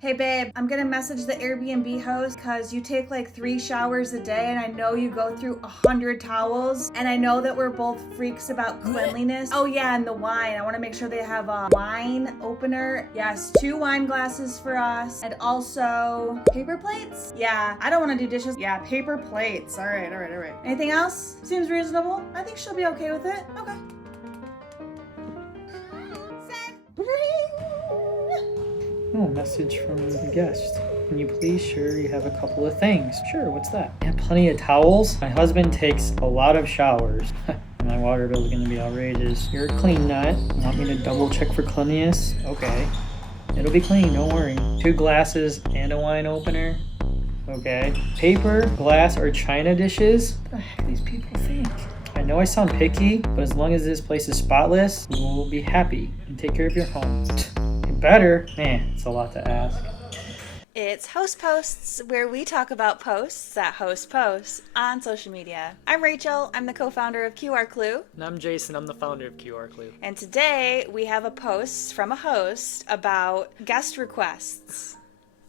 Hey babe, I'm gonna message the Airbnb host because you take like 3 showers a day and I know you go through 100 towels and I know that we're both freaks about cleanliness. Oh yeah, and the wine. I wanna make sure they have a wine opener. Yes, 2 wine glasses for us and also paper plates? Yeah, I don't wanna do dishes. Yeah, paper plates. All right. Anything else? Seems reasonable. I think she'll be okay with it. Okay. Oh, a message from a guest. Can you please share you have a couple of things? Sure, what's that? I have plenty of towels. My husband takes a lot of showers. My water bill is going to be outrageous. You're a clean nut. Want me to double check for cleanliness? Okay. It'll be clean, don't worry. 2 glasses and a wine opener. Okay. Paper, glass, or china dishes? What the heck do these people think? I know I sound picky, but as long as this place is spotless, you will be happy and take care of your home. Better? Man, it's a lot to ask. It's Host Posts, where we talk about posts that host posts on social media. I'm Rachel, I'm the co-founder of QR Clue. And I'm Jason, I'm the founder of QR Clue. And today we have a post from a host about guest requests.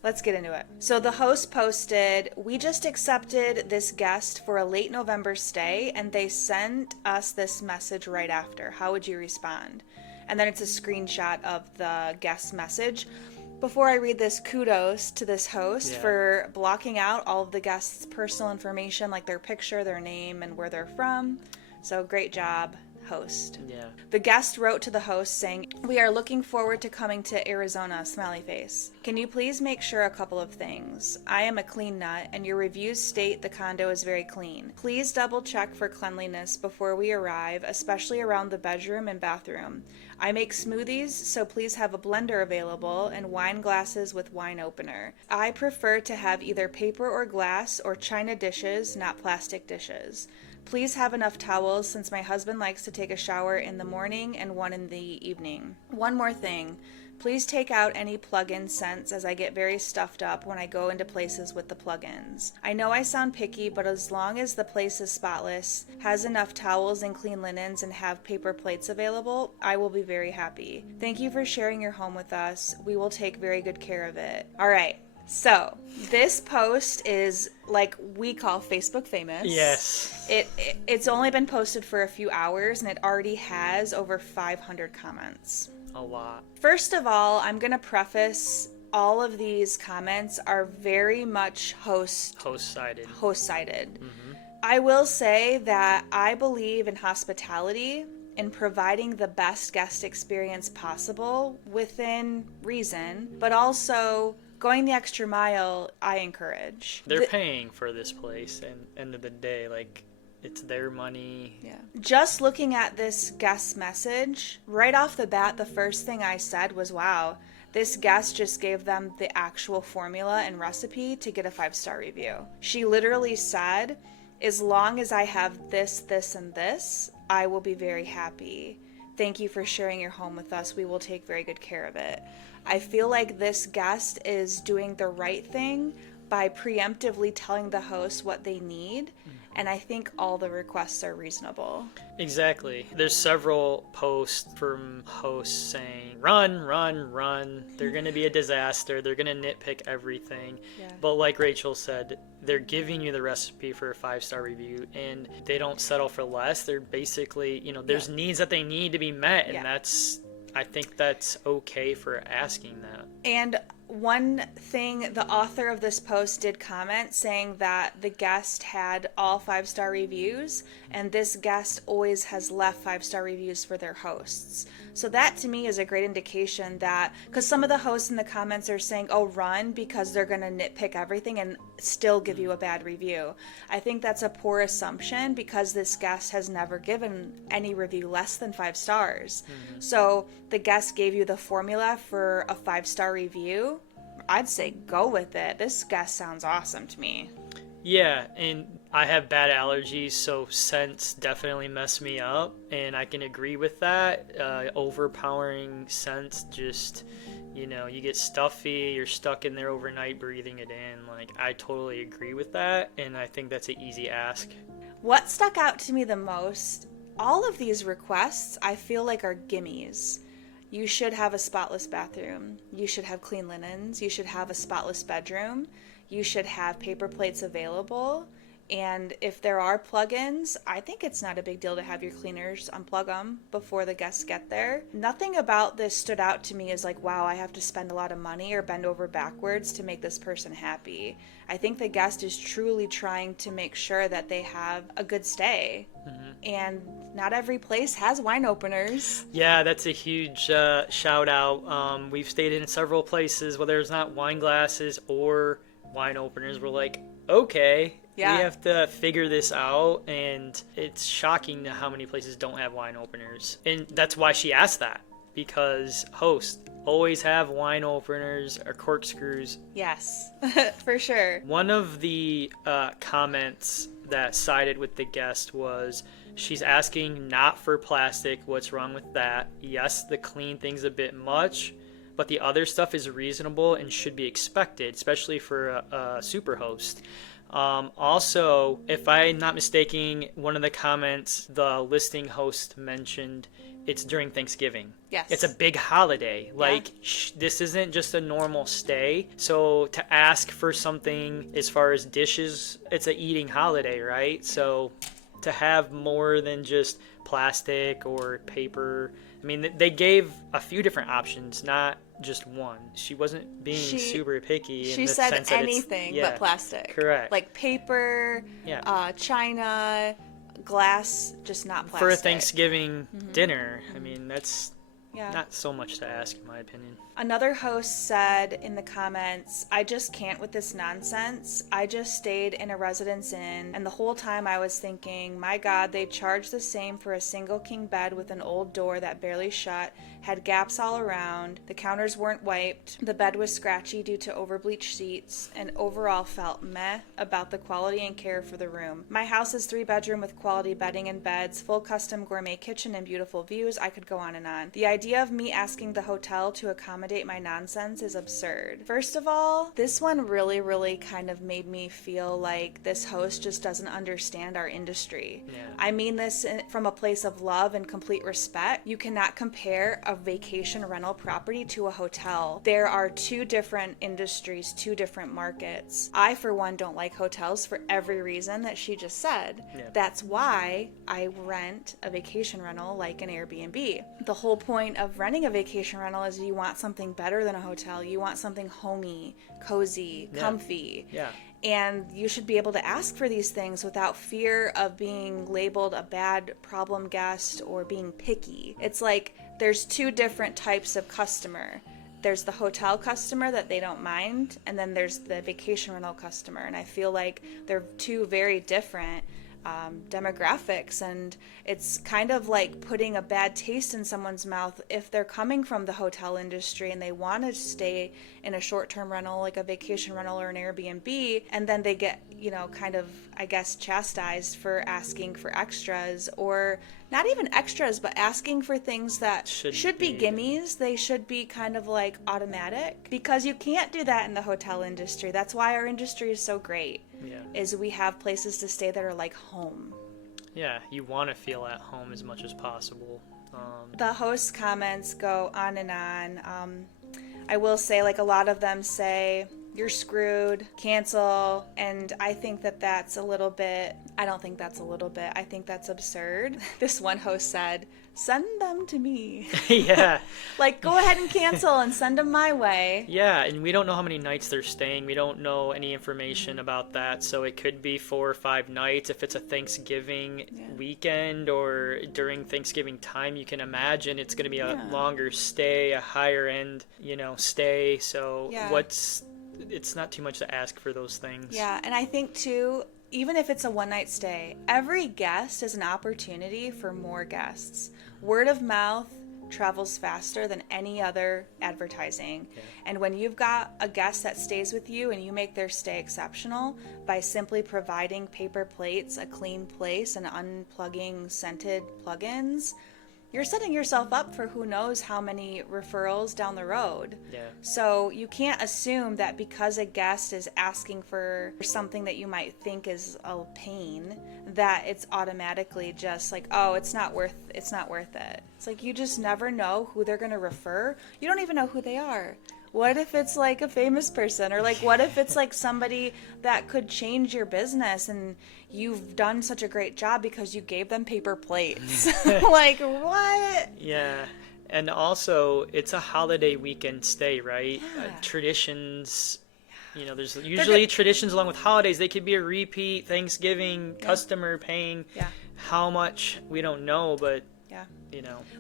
Let's get into it. So the host posted, we just accepted this guest for a late November stay and they sent us this message right after. How would you respond? And then it's a screenshot of the guest message. Before I read this, kudos to this host for blocking out all of the guests' personal information, like their picture, their name, and where they're from. So great job, host. Yeah. The guest wrote to the host saying, we are looking forward to coming to Arizona, smiley face. Can you please make sure a couple of things? I am a clean nut and your reviews state the condo is very clean. Please double check for cleanliness before we arrive, especially around the bedroom and bathroom. I make smoothies, so please have a blender available and wine glasses with wine opener. I prefer to have either paper or glass or china dishes, not plastic dishes. Please have enough towels since my husband likes to take a shower in the morning and one in the evening. One more thing. Please take out any plug-in scents as I get very stuffed up when I go into places with the plug-ins. I know I sound picky, but as long as the place is spotless, has enough towels and clean linens, and have paper plates available, I will be very happy. Thank you for sharing your home with us. We will take very good care of it. All right. So, this post is like we call Facebook famous. Yes. It's only been posted for a few hours and it already has over 500 comments. A lot. First of all, I'm going to preface all of these comments are very much host-sided. Mm-hmm. I will say that I believe in hospitality and providing the best guest experience possible within reason, but also going the extra mile, I encourage. They're paying for this place, and end of the day, like, it's their money. Yeah. Just looking at this guest message, right off the bat, the first thing I said was, wow, this guest just gave them the actual formula and recipe to get a 5-star review. She literally said, as long as I have this, this, and this, I will be very happy. Thank you for sharing your home with us. We will take very good care of it. I feel like this guest is doing the right thing by preemptively telling the host what they need. And I think all the requests are reasonable. Exactly. There's several posts from hosts saying, run. They're going to be a disaster. They're going to nitpick everything. Yeah. But like Rachel said, they're giving you the recipe for a 5-star review and they don't settle for less. They're basically, there's needs that they need to be met. And I think that's okay for asking that. And one thing, the author of this post did comment saying that the guest had all 5-star reviews, and this guest always has left 5-star reviews for their hosts. So that to me is a great indication that, because some of the hosts in the comments are saying, oh, run, because they're going to nitpick everything and still give you a bad review. I think that's a poor assumption because this guest has never given any review less than 5 stars. Mm-hmm. So the guest gave you the formula for a 5-star review. I'd say go with it. This guest sounds awesome to me. Yeah, and I have bad allergies, so scents definitely mess me up, and I can agree with that. Overpowering scents just, you get stuffy, you're stuck in there overnight breathing it in. Like, I totally agree with that, and I think that's an easy ask. What stuck out to me the most, all of these requests I feel like are gimmies. You should have a spotless bathroom. You should have clean linens. You should have a spotless bedroom. You should have paper plates available. And if there are plugins, I think it's not a big deal to have your cleaners unplug them before the guests get there. Nothing about this stood out to me as like, wow, I have to spend a lot of money or bend over backwards to make this person happy. I think the guest is truly trying to make sure that they have a good stay. And not every place has wine openers. Yeah, that's a huge shout out. We've stayed in several places where there's not wine glasses or wine openers. We're like, okay. Yeah. We have to figure this out, and it's shocking how many places don't have wine openers. And that's why she asked that, because hosts always have wine openers or corkscrews. Yes, for sure. One of the comments that sided with the guest was, she's asking not for plastic. What's wrong with that? Yes, the clean thing's a bit much, but the other stuff is reasonable and should be expected, especially for a superhost. Also, if I'm not mistaken, one of the comments the listing host mentioned, it's during Thanksgiving. Yes. It's a big holiday. Like, this isn't just a normal stay. So to ask for something as far as dishes, it's a eating holiday, right? So to have more than just plastic or paper, I mean, they gave a few different options, not just one. She wasn't being super picky. She in the said sense that anything but plastic. Correct. Like paper, china, glass, just not plastic. For a Thanksgiving dinner, I mean, that's not so much to ask, in my opinion. Another host said in the comments, I just can't with this nonsense. I just stayed in a Residence Inn, and the whole time I was thinking, my God, they charge the same for a single king bed with an old door that barely shut, had gaps all around, the counters weren't wiped, the bed was scratchy due to overbleached sheets, and overall felt meh about the quality and care for the room. My house is 3-bedroom with quality bedding and beds, full custom gourmet kitchen and beautiful views. I could go on and on. The idea of me asking the hotel to accommodate my nonsense is absurd. First of all, this one really kind of made me feel like this host just doesn't understand our industry. Yeah. I mean this from a place of love and complete respect. You cannot compare a vacation rental property to a hotel. There are two different industries, two different markets. I, for one, don't like hotels for every reason that she just said. Yeah. That's why I rent a vacation rental like an Airbnb. The whole point of renting a vacation rental is you want something better than a hotel. You want something homey, cozy, comfy. Yeah. And you should be able to ask for these things without fear of being labeled a bad problem guest or being picky. It's like there's two different types of customer. There's the hotel customer that they don't mind, and then there's the vacation rental customer. And I feel like they're two very different demographics, and it's kind of like putting a bad taste in someone's mouth if they're coming from the hotel industry and they want to stay in a short-term rental like a vacation rental or an Airbnb, and then they get, kind of, I guess, chastised for asking for extras, or not even extras, but asking for things that should be gimmies. They should be kind of like automatic, because you can't do that in the hotel industry. That's why our industry is so great. Is we have places to stay that are like home. Yeah, you want to feel at home as much as possible. The host comments go on and on. I will say, like, a lot of them say, you're screwed, cancel, and I think that that's a little bit, I don't think that's a little bit, I think that's absurd. This one host said, send them to me. Yeah. Like, go ahead and cancel and send them my way. Yeah, and we don't know how many nights they're staying. We don't know any information about that, so it could be 4 or 5 nights. If it's a Thanksgiving weekend or during Thanksgiving time, you can imagine it's going to be a longer stay, a higher end, stay. So it's not too much to ask for those things. Yeah, and I think too, even if it's a one-night stay, every guest is an opportunity for more guests. Word of mouth travels faster than any other advertising. Yeah. And when you've got a guest that stays with you and you make their stay exceptional by simply providing paper plates, a clean place, and unplugging scented plugins, you're setting yourself up for who knows how many referrals down the road. Yeah. So you can't assume that because a guest is asking for something that you might think is a pain, that it's automatically just like, oh, it's not worth it. It's like, you just never know who they're going to refer. You don't even know who they are. What if it's like a famous person, or like what if it's like somebody that could change your business and you've done such a great job because you gave them paper plates? Like, what? Yeah. And also, it's a holiday weekend stay, right? Yeah. Traditions, there's usually traditions along with holidays. They could be a repeat Thanksgiving customer paying how much, we don't know, but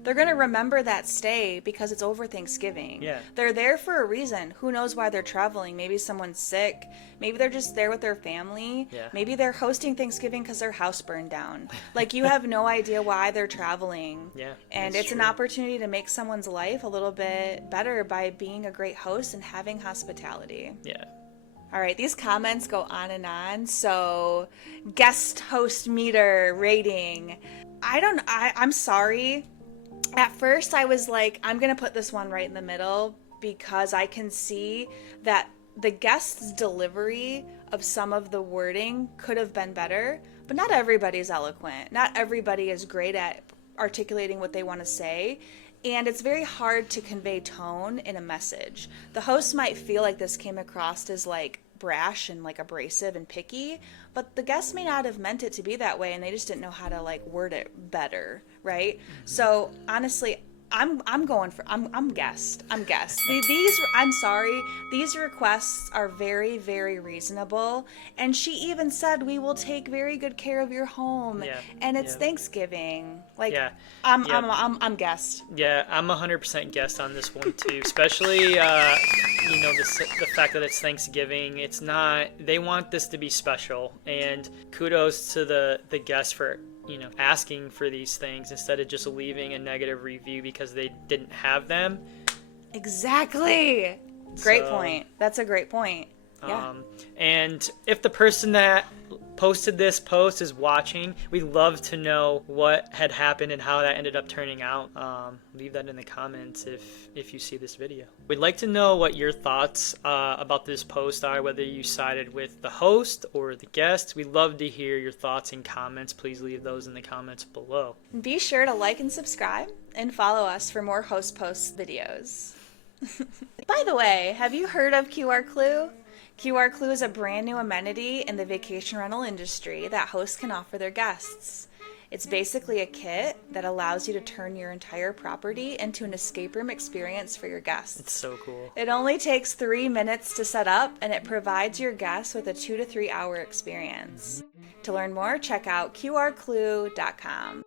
they're going to remember that stay because it's over Thanksgiving. Yeah. They're there for a reason. Who knows why they're traveling? Maybe someone's sick. Maybe they're just there with their family. Yeah. Maybe they're hosting Thanksgiving because their house burned down. Like, you have no idea why they're traveling. Yeah. And it's an opportunity to make someone's life a little bit better by being a great host and having hospitality. Yeah. All right, these comments go on and on. So, guest host meter rating. I'm sorry. At first, I was like, I'm going to put this one right in the middle because I can see that the guest's delivery of some of the wording could have been better, but not everybody's eloquent. Not everybody is great at articulating what they want to say. And it's very hard to convey tone in a message. The host might feel like this came across as like brash and like abrasive and picky, but the guest may not have meant it to be that way, and they just didn't know how to like word it better, right? Mm-hmm. So honestly, I'm guest. I'm sorry. These requests are very, very reasonable. And she even said, we will take very good care of your home. Yeah. And it's Thanksgiving. Like, Yeah. I'm guest. Yeah, I'm 100% guest on this one too. Especially, the fact that it's Thanksgiving. It's not. They want this to be special, and kudos to the guests for asking for these things instead of just leaving a negative review because they didn't have them. Exactly. Great point. That's a great point. Yeah. And if the person that posted this post is watching, we'd love to know what had happened and how that ended up turning out. Leave that in the comments if you see this video. We'd like to know what your thoughts about this post are, whether you sided with the host or the guest. We'd love to hear your thoughts and comments. Please leave those in the comments below. Be sure to like and subscribe and follow us for more host post videos. By the way, have you heard of QR Clue? QR Clue is a brand new amenity in the vacation rental industry that hosts can offer their guests. It's basically a kit that allows you to turn your entire property into an escape room experience for your guests. It's so cool. It only takes 3 minutes to set up, and it provides your guests with a 2 to 3 hour experience. To learn more, check out qrclue.com.